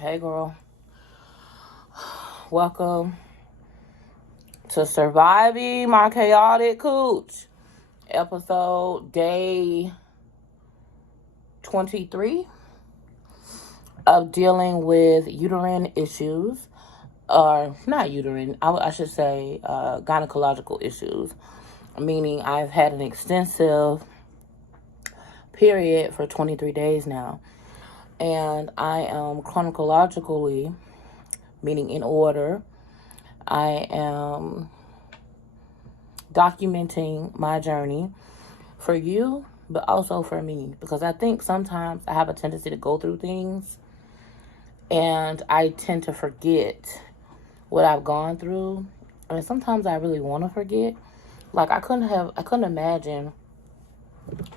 Hey, girl. Welcome to Surviving My Chaotic Cooch, episode day 23 of dealing with uterine issues, or not uterine, I should say gynecological issues, meaning I've had an extensive period for 23 days now, and I am chronologically, meaning in order, I am documenting my journey for you, but also for me, because I think sometimes I have a tendency to go through things and I tend to forget what I've gone through, and sometimes I really want to forget. Like I couldn't imagine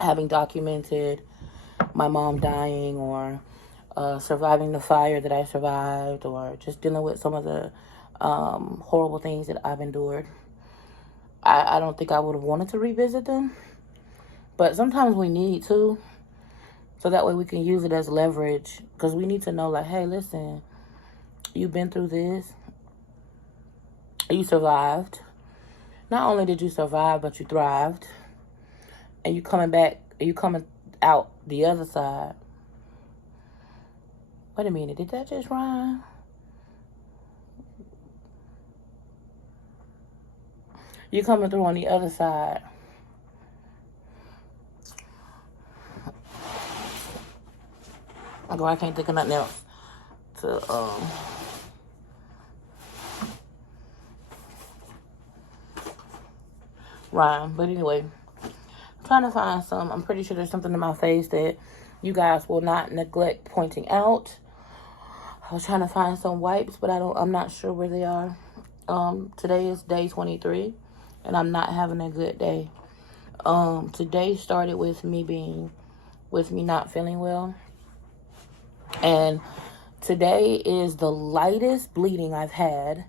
having documented my mom dying, or surviving the fire that I survived, or just dealing with some of the horrible things that I've endured. I don't think I would have wanted to revisit them, but sometimes we need to, so that way we can use it as leverage, because we need to know, like, hey, listen, you've been through this, you survived. Not only did you survive, but you thrived, and you coming out the other side. Wait a minute, did that just rhyme? You coming through on the other side. I can't think of nothing else to rhyme. But anyway, I'm trying to find some. I'm pretty sure there's something in my face that you guys will not neglect pointing out. I was trying to find some wipes, but I'm not sure where they are. Today is day 23, and I'm not having a good day. Today started with me not feeling well. And today is the lightest bleeding I've had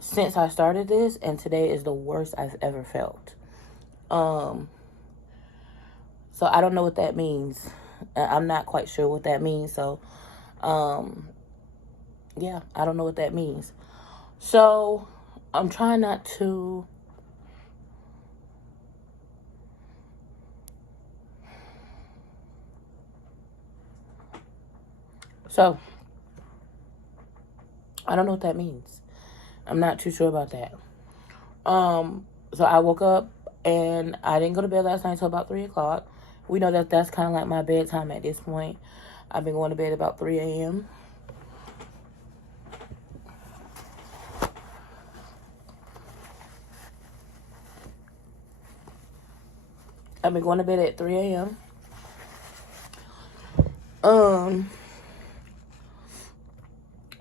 since I started this, and today is the worst I've ever felt. So I don't know what that means. I'm not quite sure what that means. So, yeah, I don't know what that means. So I'm trying not to So, I don't know what that means. I'm not too sure about that. So I woke up and I didn't go to bed last night until about 3 o'clock. We know that that's kind of like my bedtime at this point. I've been going to bed about 3 a.m. I've been going to bed at 3 a.m.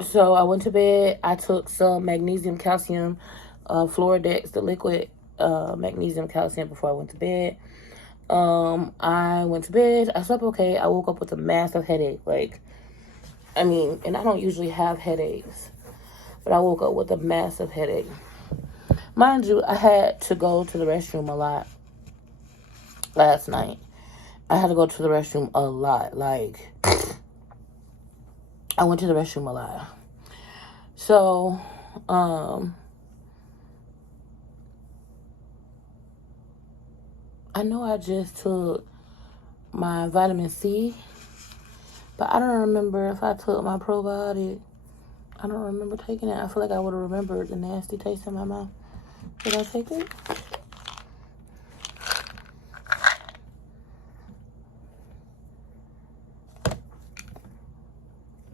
So I went to bed. I took some magnesium calcium, Floridex, the liquid magnesium calcium, before I went to bed. I went to bed. I slept okay. I woke up with a massive headache. And I don't usually have headaches, but I woke up with a massive headache. Mind you, I had to go to the restroom a lot last night. I had to go to the restroom a lot. I went to the restroom a lot. So, I know I just took my vitamin C, but I don't remember if I took my probiotic. I don't remember taking it. I feel like I would have remembered the nasty taste in my mouth. Did I take it?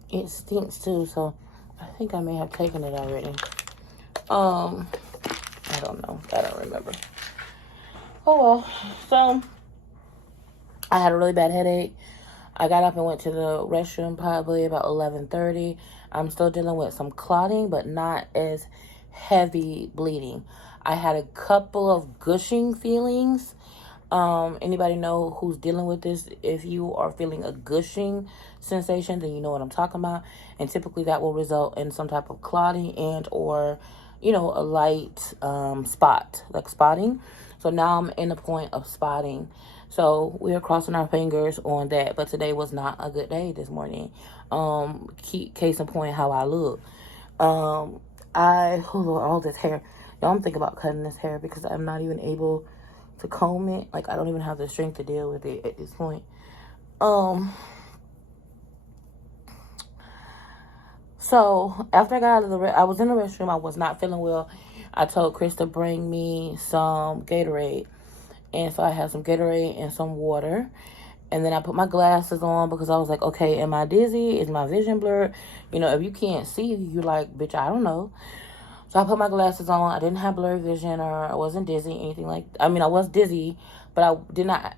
It stinks too, so I think I may have taken it already. I don't know. I don't remember. Oh well. So I had a really bad headache. I got up and went to the restroom probably about 11:30. I'm still dealing with some clotting, but not as heavy bleeding. I had a couple of gushing feelings. Anybody know who's dealing with this? If you are feeling a gushing sensation, then you know what I'm talking about. And typically that will result in some type of clotting and or, a light spot, like spotting. So now I'm in the point of spotting. So we are crossing our fingers on that. But today was not a good day this morning. Case in point, how I look. Oh Lord, all this hair. Y'all, I'm thinking about cutting this hair because I'm not even able to comb it. Like, I don't even have the strength to deal with it at this point. So after I got out of I was in the restroom. I was not feeling well. I told Chris to bring me some Gatorade. And so I had some Gatorade and some water. And then I put my glasses on because I was like, okay, am I dizzy? Is my vision blurred? You know, if you can't see, you're like, bitch, I don't know. So I put my glasses on. I didn't have blurred vision, or I wasn't dizzy, anything like that. I mean, I was dizzy, but I did not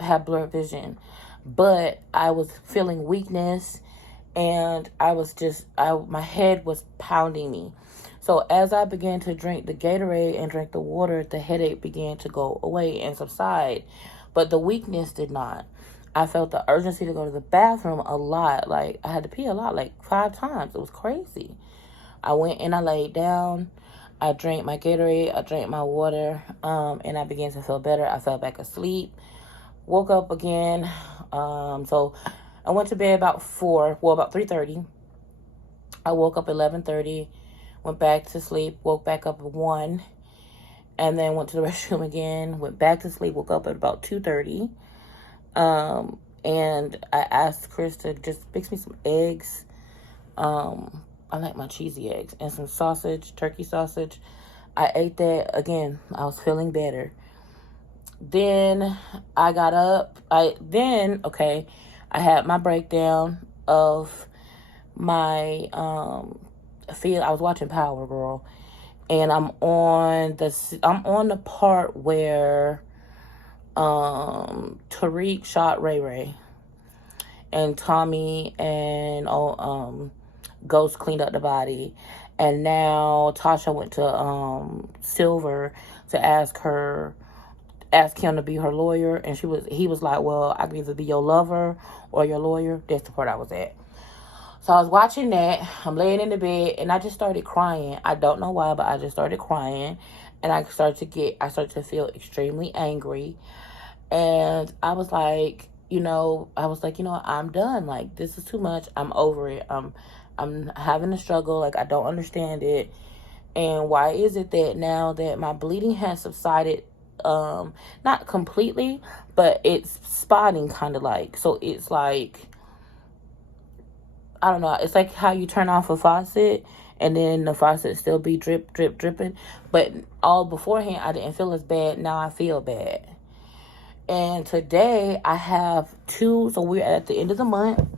have blurred vision. But I was feeling weakness, and my head was pounding me. So as I began to drink the Gatorade and drink the water, the headache began to go away and subside. But the weakness did not. I felt the urgency to go to the bathroom a lot. Like, I had to pee a lot, like 5 times. It was crazy. I went and I laid down. I drank my Gatorade. I drank my water. And I began to feel better. I fell back asleep. Woke up again. So I went to bed about 3:30. I woke up 11:30. Went back to sleep. Woke back up at 1. And then went to the restroom again. Went back to sleep. Woke up at about 2:30. And I asked Chris to just fix me some eggs. I like my cheesy eggs. And some sausage, turkey sausage. I ate that. Again, I was feeling better. Then I got up. I had my breakdown of my, I was watching Power Girl. And I'm on the part where Tariq shot Ray Ray, and Tommy and Ghost cleaned up the body, and now Tasha went to Silver to ask him to be her lawyer, and he was like, well, I can either be your lover or your lawyer. That's the part I was at. So I was watching that. I'm laying in the bed, and I just started crying. I don't know why, but I just started crying, and I started to feel extremely angry. And I was like, I'm done. Like, this is too much. I'm over it. I'm having a struggle. Like, I don't understand it. And why is it that now that my bleeding has subsided, not completely, but it's spotting kind of like, so it's like, I don't know. It's like how you turn off a faucet and then the faucet still be drip, drip, dripping. But all beforehand, I didn't feel as bad. Now I feel bad. And today I have 2. So we're at the end of the month.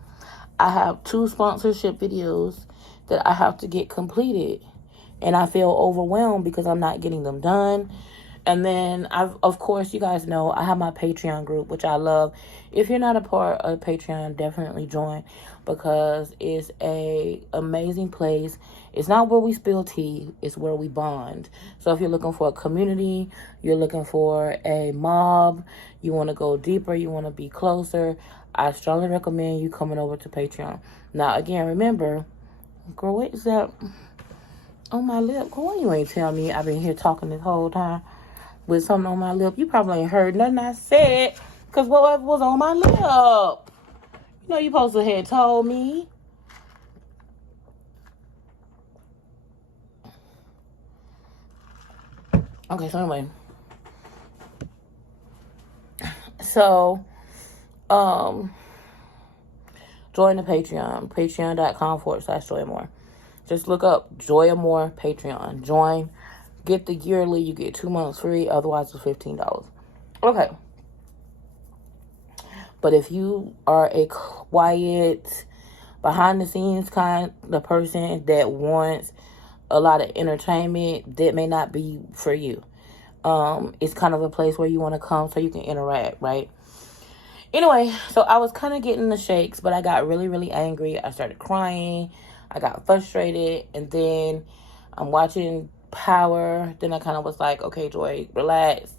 I have 2 sponsorship videos that I have to get completed. And I feel overwhelmed because I'm not getting them done. And then, of course, you guys know I have my Patreon group, which I love. If you're not a part of Patreon, definitely join, because it's a amazing place. It's not where we spill tea. It's where we bond. So if you're looking for a community, you're looking for a mob, you want to go deeper, you want to be closer, I strongly recommend you coming over to Patreon. Now, again, remember, girl, what is that on my lip? Girl, why you ain't tell me I've been here talking this whole time with something on my lip? You probably ain't heard nothing I said, because what was on my lip? You know, you supposed to have told me. Okay, so anyway. So, join the Patreon. Patreon.com/Joy Amor. Just look up Joy Amor Patreon. Join. Get the yearly. You get 2 months free. Otherwise, it's $15. Okay. But if you are a quiet, behind the scenes kind of person that wants a lot of entertainment, that may not be for you. It's kind of a place where you want to come so you can interact, right? Anyway, so I was kind of getting the shakes, but I got really, really angry. I started crying. I got frustrated. And then I'm watching Power. Then I kind of was like, okay, Joy, relax.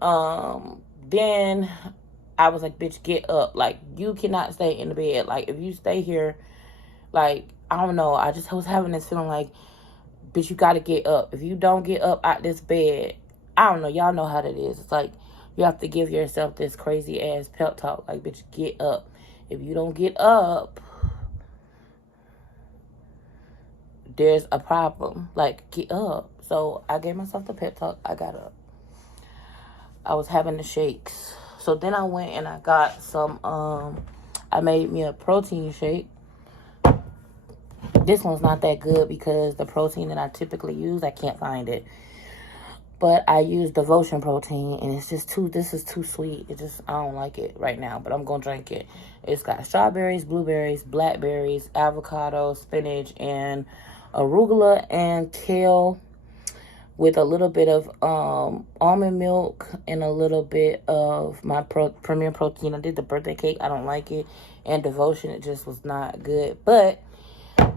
Then I was like, bitch, get up. Like, you cannot stay in the bed. Like, if you stay here, like, I don't know. I just was having this feeling like, bitch, you got to get up. If you don't get up out this bed, I don't know. Y'all know how that is. It's like, You have to give yourself this crazy ass pep talk. Like, bitch, get up. If you don't get up, there's a problem. Like, get up. So I gave myself the pep talk. I got up. I was having the shakes. So then I went and I got some, I made me a protein shake. This one's not that good because the protein that I typically use, I can't find it. But I use Devotion protein, and it's just this is too sweet. I don't like it right now, but I'm going to drink it. It's got strawberries, blueberries, blackberries, avocado, spinach, and arugula and kale with a little bit of almond milk and a little bit of my Premier Protein. I did the birthday cake. I don't like it. And Devotion, it just was not good. But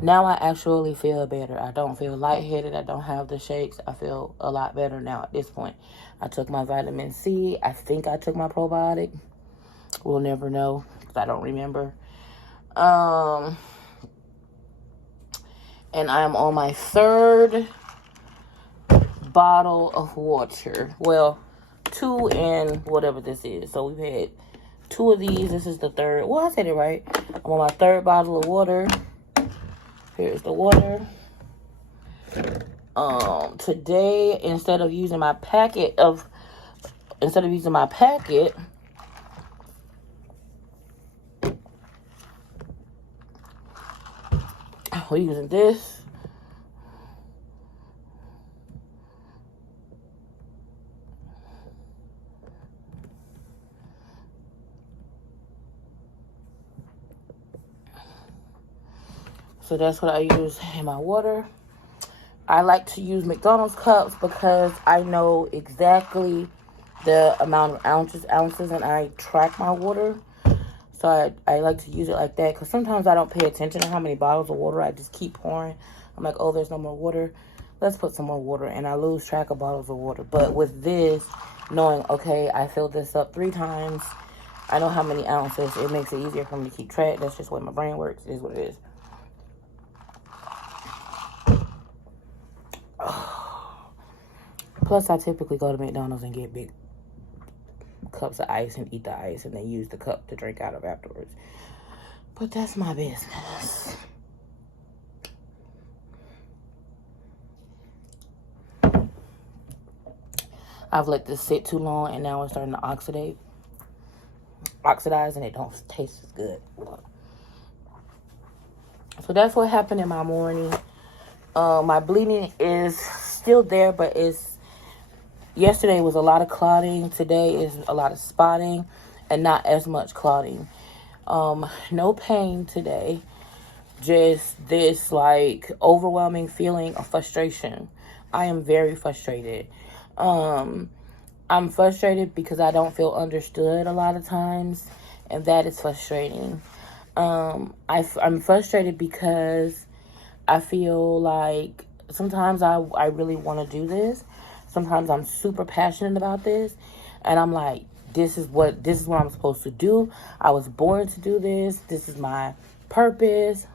now I actually feel better. I don't feel lightheaded. I don't have the shakes. I feel a lot better now at this point. I took my vitamin C. I think I took my probiotic. We'll never know because I don't remember. And I'm on my 3rd bottle of water. Well, 2 and whatever this is. So we've had 2 of these. This is the 3rd. Well, I said it right. I'm on my 3rd bottle of water. Here's the water. Today, instead of using my packet, we're using this. So that's what I use in my water. I like to use McDonald's cups because I know exactly the amount of ounces, and I track my water. So I like to use it like that because sometimes I don't pay attention to how many bottles of water I just keep pouring. I'm like, oh, there's no more water. Let's put some more water. And I lose track of bottles of water. But with this, knowing, okay, I filled this up 3 times. I know how many ounces. It makes it easier for me to keep track. That's just the way my brain works. It is what it is. Plus, I typically go to McDonald's and get big cups of ice and eat the ice and then use the cup to drink out of afterwards. But that's my business. I've let this sit too long and now it's starting to oxidize and it don't taste as good. So that's what happened in my morning. My bleeding is still there, but yesterday was a lot of clotting. Today is a lot of spotting and not as much clotting. No pain today. Just this like overwhelming feeling of frustration. I am very frustrated. I'm frustrated because I don't feel understood a lot of times, and that is frustrating. I'm frustrated because I feel like sometimes I really want to do this. Sometimes I'm super passionate about this, and I'm like, this is what I'm supposed to do. I was born to do this. This is my purpose.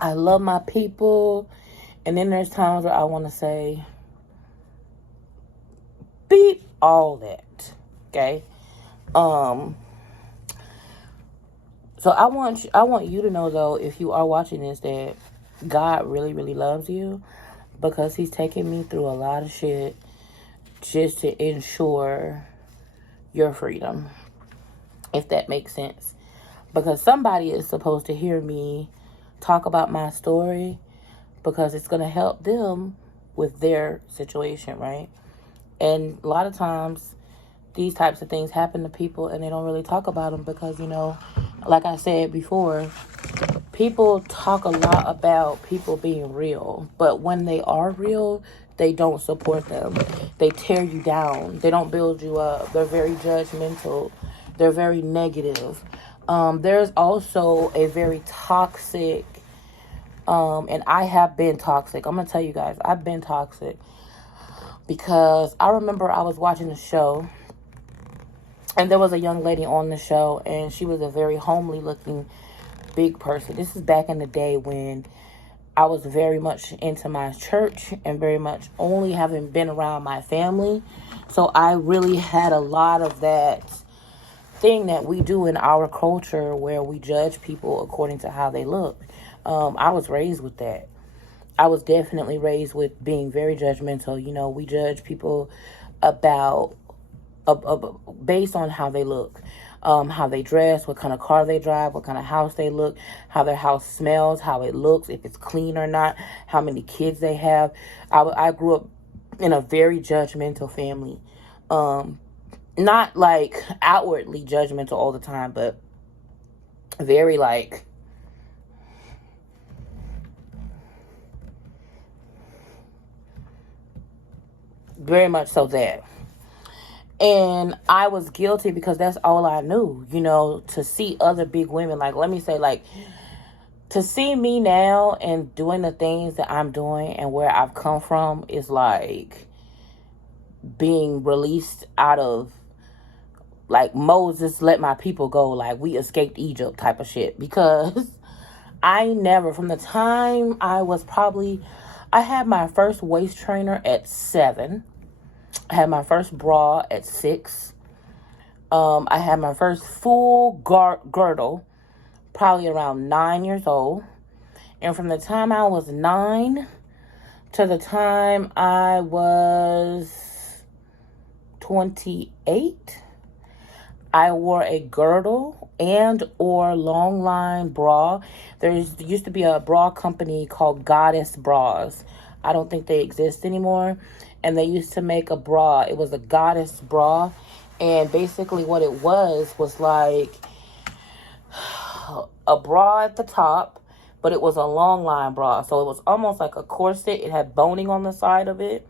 I love my people. And then there's times where I want to say, beep all that. Okay? So I want you to know, though, if you are watching this, that God really, really loves you, because he's taken me through a lot of shit just to ensure your freedom, if that makes sense. Because somebody is supposed to hear me talk about my story, because it's going to help them with their situation, right? And a lot of times, these types of things happen to people and they don't really talk about them because, you know, like I said before, people talk a lot about people being real. But when they are real, they don't support them. They tear you down. They don't build you up. They're very judgmental. They're very negative. There's also a very toxic, and I have been toxic. I'm going to tell you guys, I've been toxic. Because I remember I was watching a show, and there was a young lady on the show, and she was a very homely looking big person. This is back in the day when I was very much into my church and very much only having been around my family. So I really had a lot of that thing that we do in our culture where we judge people according to how they look. I was raised with that. I was definitely raised with being very judgmental. We judge people about based on how they look, how they dress, what kind of car they drive, what kind of house they look, how their house smells, how it looks, if it's clean or not, how many kids they have. I grew up in a very judgmental family. Not like outwardly judgmental all the time, but very very much so that. And I was guilty because that's all I knew, to see other big women. Let me say, to see me now and doing the things that I'm doing and where I've come from is like being released out of, Moses let my people go, we escaped Egypt type of shit. Because I never, from the time I had my first waist trainer at 7. I had my first bra at 6. I had my first full girdle probably around 9 years old. And from the time I was 9 to the time I was 28, I wore a girdle and or long line bra. There used to be a bra company called Goddess Bras. I don't think they exist anymore. And they used to make a bra. It was a goddess bra. And basically what it was like a bra at the top, but it was a long line bra. So it was almost like a corset. It had boning on the side of it.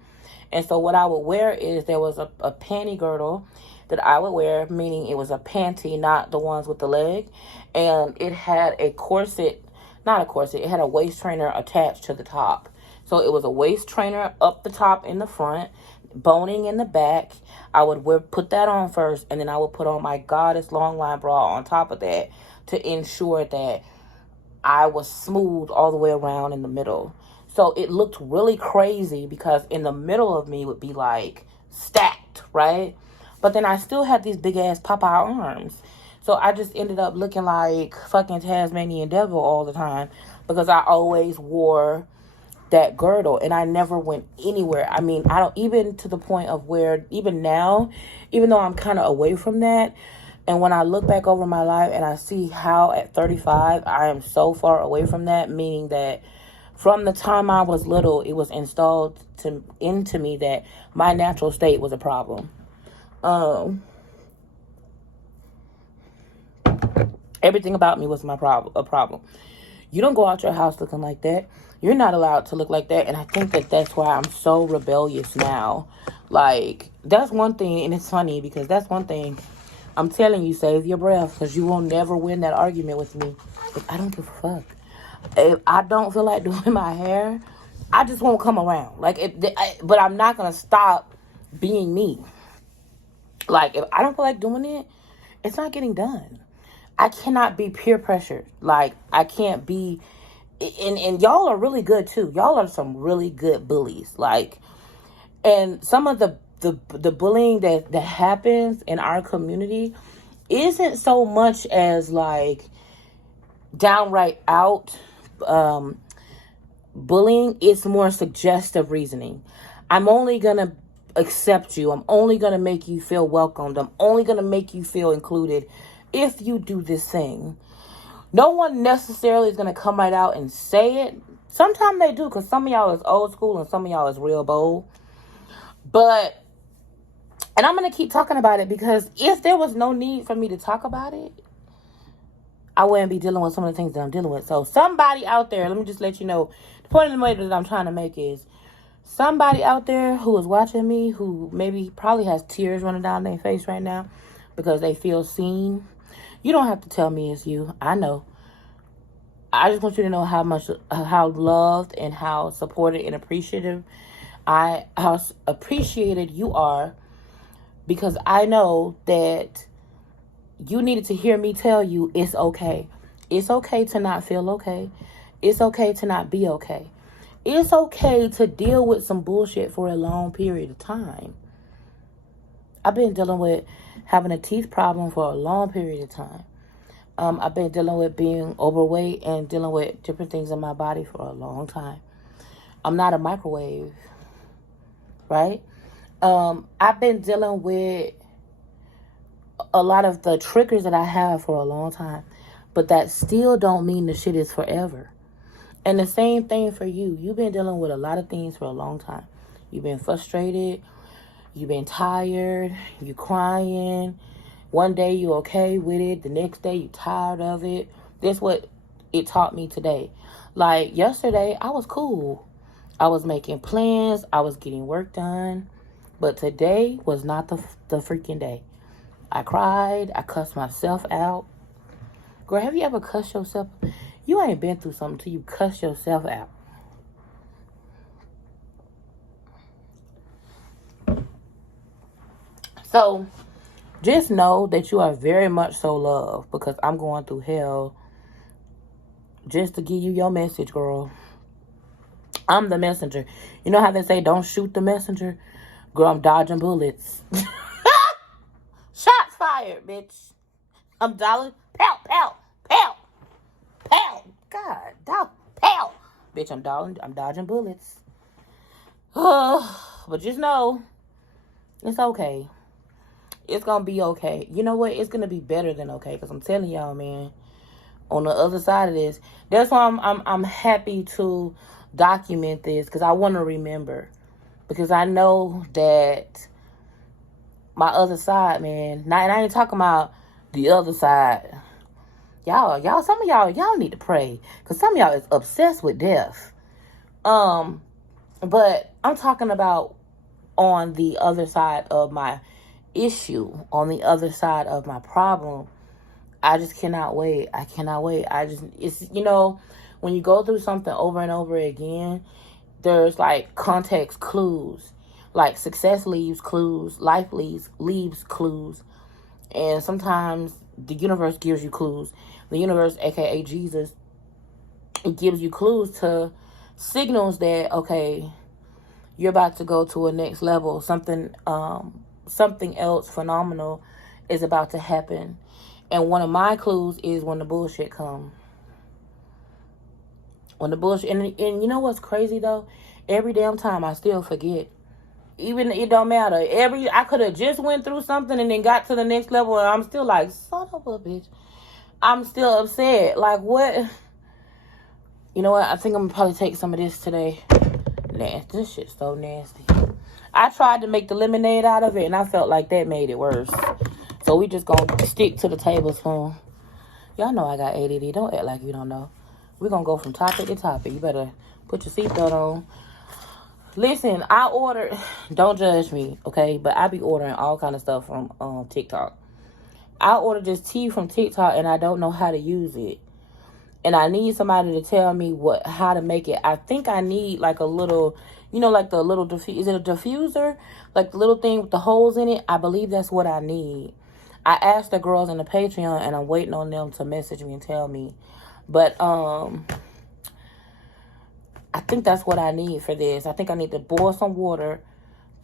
And so what I would wear is there was a panty girdle that I would wear, meaning it was a panty, not the ones with the leg. And it had a corset, not a corset, it had a waist trainer attached to the top. So it was a waist trainer up the top in the front, boning in the back. I would put that on first, and then I would put on my goddess long line bra on top of that to ensure that I was smooth all the way around in the middle. So it looked really crazy because in the middle of me would be stacked, right? But then I still had these big ass Popeye arms. So I just ended up looking like fucking Tasmanian devil all the time because I always wore that girdle and I never went anywhere. I mean, I don't, even to the point of where even now, even though I'm kind of away from that, and when I look back over my life and I see how at 35 I am so far away from that, meaning that from the time I was little, it was installed into me that my natural state was a problem. Everything about me was a problem. You don't go out your house looking like that. You're not allowed to look like that. And I think that that's why I'm so rebellious now. That's one thing. And it's funny because that's one thing. I'm telling you, save your breath because you will never win that argument with me. But I don't give a fuck. If I don't feel like doing my hair, I just won't come around. But I'm not going to stop being me. If I don't feel like doing it, it's not getting done. I cannot be peer pressured. I can't be, and y'all are really good too. Y'all are some really good bullies. And some of the bullying that happens in our community isn't so much as downright out bullying. It's more suggestive reasoning. I'm only gonna accept you. I'm only gonna make you feel welcomed. I'm only gonna make you feel included if you do this thing. No one necessarily is going to come right out and say it. Sometimes they do because some of y'all is old school and some of y'all is real bold. And I'm going to keep talking about it because if there was no need for me to talk about it, I wouldn't be dealing with some of the things that I'm dealing with. So somebody out there, let me just let you know, the point of the matter that I'm trying to make is somebody out there who is watching me, who probably has tears running down their face right now because they feel seen. You don't have to tell me it's you. I know. I just want you to know how loved and how supported and appreciative how appreciated you are, because I know that you needed to hear me tell you it's okay. It's okay to not feel okay. It's okay to not be okay. It's okay to deal with some bullshit for a long period of time. I've been dealing with having a teeth problem for a long period of time. I've been dealing with being overweight and dealing with different things in my body for a long time. I'm not a microwave, right? I've been dealing with a lot of the triggers that I have for a long time, but that still don't mean the shit is forever. And the same thing for you. You've been dealing with a lot of things for a long time. You've been frustrated. You've been tired. You crying. One day you okay with it. The next day you tired of it. That's what it taught me today. Like yesterday, I was cool. I was making plans. I was getting work done. But today was not the freaking day. I cried. I cussed myself out. Girl, have you ever cussed yourself? You ain't been through something till you cuss yourself out. So, just know that you are very much so loved, because I'm going through hell just to give you your message, girl. I'm the messenger. You know how they say don't shoot the messenger? Girl, I'm dodging bullets. Shots fired, bitch. I'm dodging. Pow, pow, pow, pow. God, pow. Bitch, I'm dodging bullets. But just know, it's okay. It's gonna be okay. You know what? It's gonna be better than okay. Because I'm telling y'all, man, on the other side of this, that's why I'm happy to document this, because I want to remember. Because I know that my other side, man. And I ain't talking about the other side. Y'all, some of y'all need to pray. Because some of y'all is obsessed with death. But I'm talking about on the other side of my issue, on the other side of my problem. I just cannot wait. I cannot wait. It's, when you go through something over and over again, there's like context clues. Like success leaves clues, life leaves clues. And sometimes the universe gives you clues. The universe, aka Jesus, it gives you clues to signals that, okay, you're about to go to a next level. Something else phenomenal is about to happen. And one of my clues is when the bullshit comes. When the bullshit, and you know what's crazy though? Every damn time I still forget. Even it don't matter. I could have just went through something and then got to the next level, and I'm still like, son of a bitch. I'm still upset. Like what? You know what? I think I'm gonna probably take some of this today. Nasty. This shit's so nasty. I tried to make the lemonade out of it, and I felt like that made it worse. So we just gonna stick to the tablespoon. Y'all know I got ADD. Don't act like you don't know. We're gonna go from topic to topic. You better put your seatbelt on. Listen, I ordered, don't judge me, okay? But I be ordering all kind of stuff from TikTok. I ordered this tea from TikTok, and I don't know how to use it. And I need somebody to tell me how to make it. I think I need like a little, like the little, is it a diffuser? Like the little thing with the holes in it? I believe that's what I need. I asked the girls in the Patreon, and I'm waiting on them to message me and tell me. But, I think that's what I need for this. I think I need to boil some water,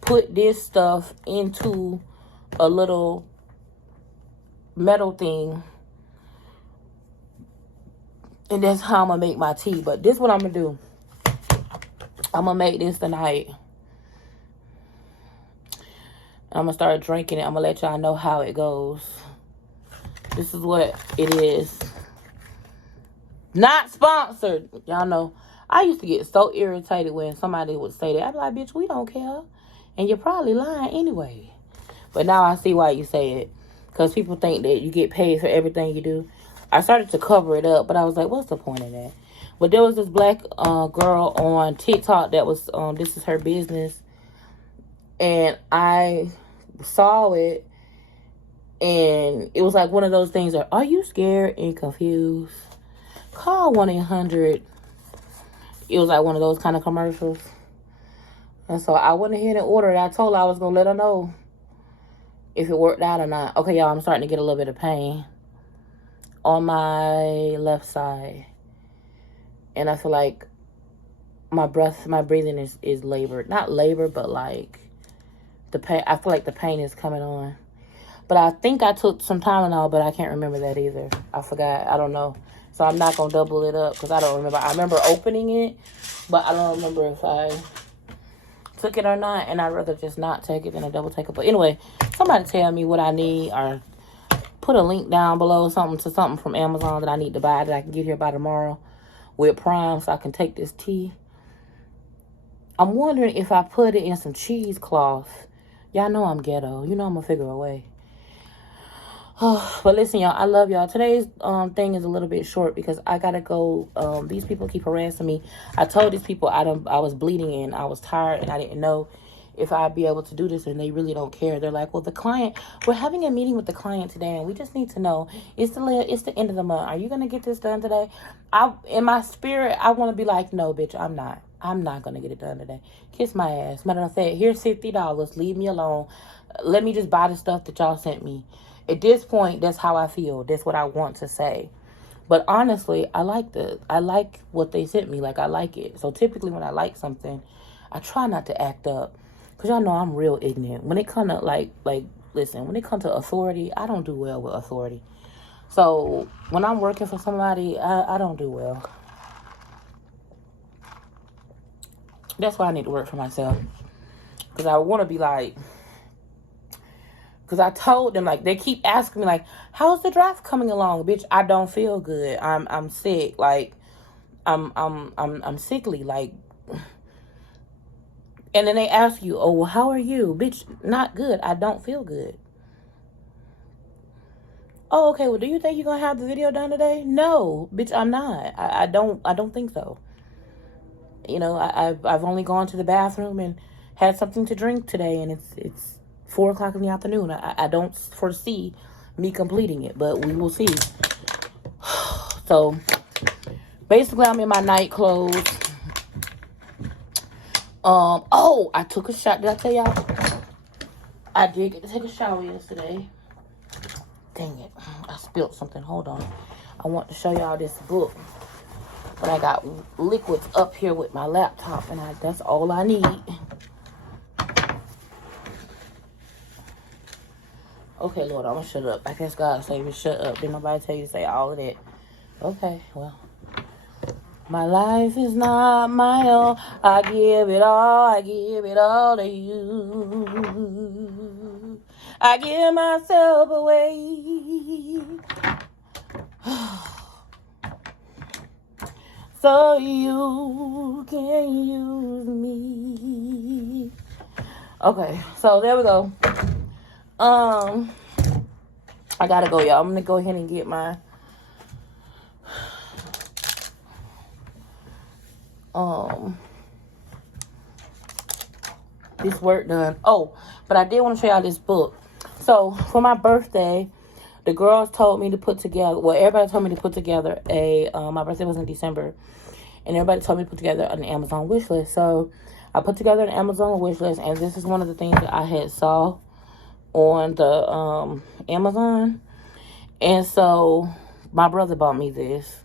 put this stuff into a little metal thing, and that's how I'm going to make my tea. But this is what I'm going to do. I'm going to make this tonight. I'm going to start drinking it. I'm going to let y'all know how it goes. This is what it is. Not sponsored. Y'all know. I used to get so irritated when somebody would say that. I'd be like, bitch, we don't care. And you're probably lying anyway. But now I see why you say it. Because people think that you get paid for everything you do. I started to cover it up, but I was like, what's the point of that? But there was this black girl on TikTok that was, this is her business. And I saw it. And it was like one of those things that, are you scared and confused? Call 1-800. It was like one of those kind of commercials. And so I went ahead and ordered it. I told her I was going to let her know if it worked out or not. Okay, y'all, I'm starting to get a little bit of pain on my left side. And I feel like my breathing is labored. Not labored, but like the pain. I feel like the pain is coming on. But I think I took some Tylenol, but I can't remember that either. I forgot. I don't know. So I'm not going to double it up because I don't remember. I remember opening it, but I don't remember if I took it or not. And I'd rather just not take it than a double take it. But anyway, somebody tell me what I need, or put a link down below, something from Amazon that I need to buy that I can get here by tomorrow with Prime so I can take this tea. I'm wondering if I put it in some cheesecloth. Y'all know I'm ghetto. You know I'm going to figure a way. But listen, y'all, I love y'all. Today's thing is a little bit short because I gotta go. These people keep harassing me. I told these people I was bleeding and I was tired and I didn't know if I'd be able to do this, and they really don't care. They're like, well, we're having a meeting with the client today and we just need to know, it's the end of the month. Are you gonna get this done today? In my spirit, I want to be like, no, bitch, I'm not gonna get it done today. Kiss my ass. Matter of fact, here's $50. Leave me alone. Let me just buy the stuff that y'all sent me. At this point, that's how I feel. That's what I want to say. But honestly, I like what they sent me. Like, I like it. So typically when I like something, I try not to act up. Because y'all know I'm real ignorant. When it comes to, listen, when it comes to authority, I don't do well with authority. So when I'm working for somebody, I don't do well. That's why I need to work for myself. Because I want to be like... Because I told them, like, they keep asking me, like, how's the draft coming along? Bitch, I don't feel good. I'm sick. Like, I'm sickly. Like, and then they ask you, oh, well, how are you? Bitch, not good. I don't feel good. Oh, okay. Well, do you think you're going to have the video done today? No, bitch, I'm not. I don't think so. You know, I've only gone to the bathroom and had something to drink today, and it's 4 o'clock in the afternoon. I don't foresee me completing it, but we will see. So, basically, I'm in my night clothes. Oh, I took a shot. Did I tell y'all? I did get to take a shower yesterday. Dang it. I spilled something. Hold on. I want to show y'all this book. But I got liquids up here with my laptop, and that's all I need. Okay, Lord, I'm going to shut up. I guess God say me shut up. Didn't nobody tell you to say all of that. Okay, well. My life is not my own. I give it all to you. I give myself away. So you can use me. Okay, so there we go. I gotta go, y'all. I'm gonna go ahead and get my this work done. Oh, but I did want to show y'all this book. So for my birthday, the girls told me to put together, well, everybody told me to put together my birthday was in December, and everybody told me to put together an Amazon wish list. So I put together an Amazon wish list, and this is one of the things that I had saw on the Amazon. And so my brother bought me this.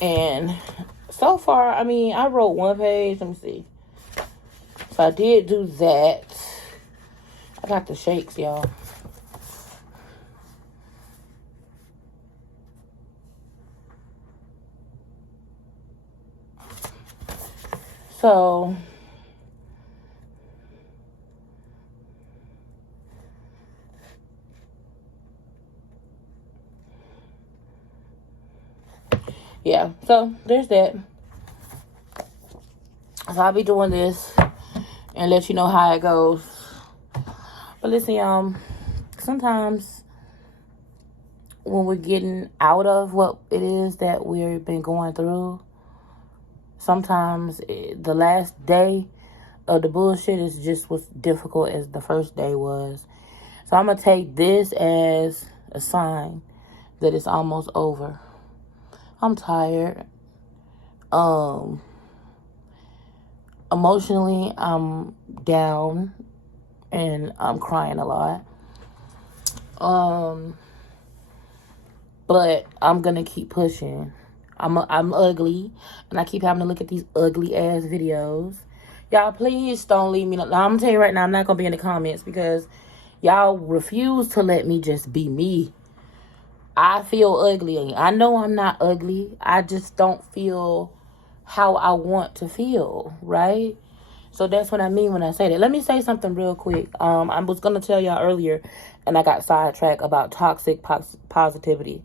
And so far, I mean, I wrote one page. Let me see. So I did do that. I got the shakes, y'all. So yeah, so there's that. So I'll be doing this and let you know how it goes. But listen, y'all, sometimes when we're getting out of what it is that we've been going through, sometimes the last day of the bullshit is just as difficult as the first day was. So I'm going to take this as a sign that it's almost over. I'm tired. Emotionally, I'm down and I'm crying a lot. But I'm gonna keep pushing. I'm ugly, and I keep having to look at these ugly ass videos. Y'all, please don't leave me. Now, I'm gonna tell you right now, I'm not gonna be in the comments because y'all refuse to let me just be me. I feel ugly. I know I'm not ugly. I just don't feel how I want to feel, right? So that's what I mean when I say that. Let me say something real quick. I was going to tell y'all earlier, and I got sidetracked about toxic positivity.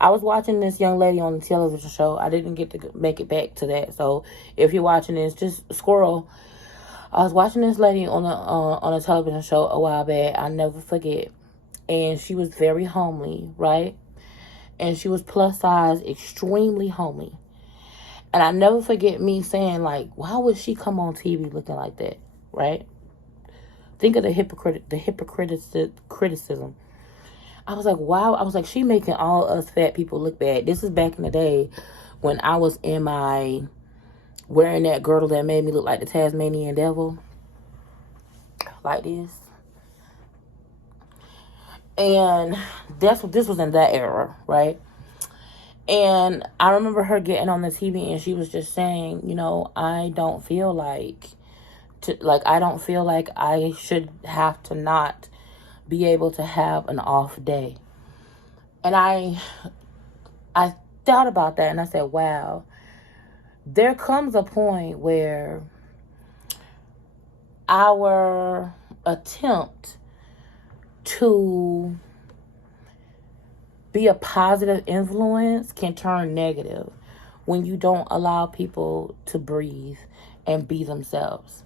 I was watching this young lady on the television show. I didn't get to make it back to that. So if you're watching this, just scroll. I was watching this lady on a television show a while back. I'll never forget. And she was very homely, right? And she was plus size, extremely homely. And I never forget me saying, like, why would she come on TV looking like that, right? Think of the criticism. I was like, wow. I was like, she making all us fat people look bad. This is back in the day when I was in my, wearing that girdle that made me look like the Tasmanian devil. Like this. And this was in that era, right? And I remember her getting on the TV and she was just saying, you know, I don't feel like I should have to not be able to have an off day. And I thought about that and I said, wow, there comes a point where our attempt to be a positive influence can turn negative when you don't allow people to breathe and be themselves.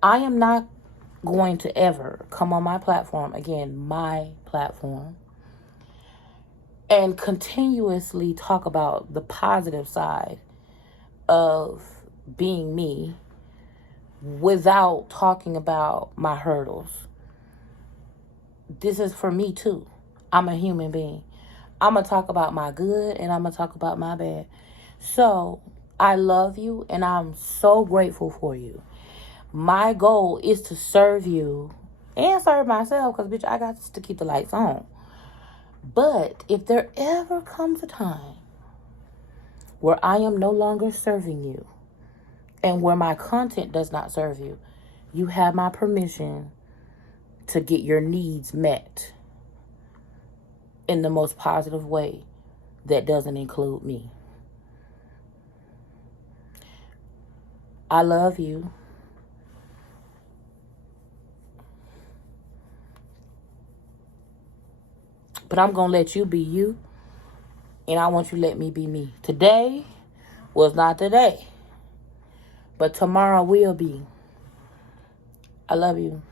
I am not going to ever come on my platform, again, my platform, and continuously talk about the positive side of being me without talking about my hurdles. This is for me too. I'm a human being. I'm going to talk about my good and I'm going to talk about my bad. So I love you and I'm so grateful for you. My goal is to serve you and serve myself because, bitch, I got to keep the lights on. But if there ever comes a time where I am no longer serving you and where my content does not serve you, you have my permission to get your needs met in the most positive way that doesn't include me. I love you. But I'm going to let you be you. And I want you to let me be me. Today was not today. But tomorrow will be. I love you.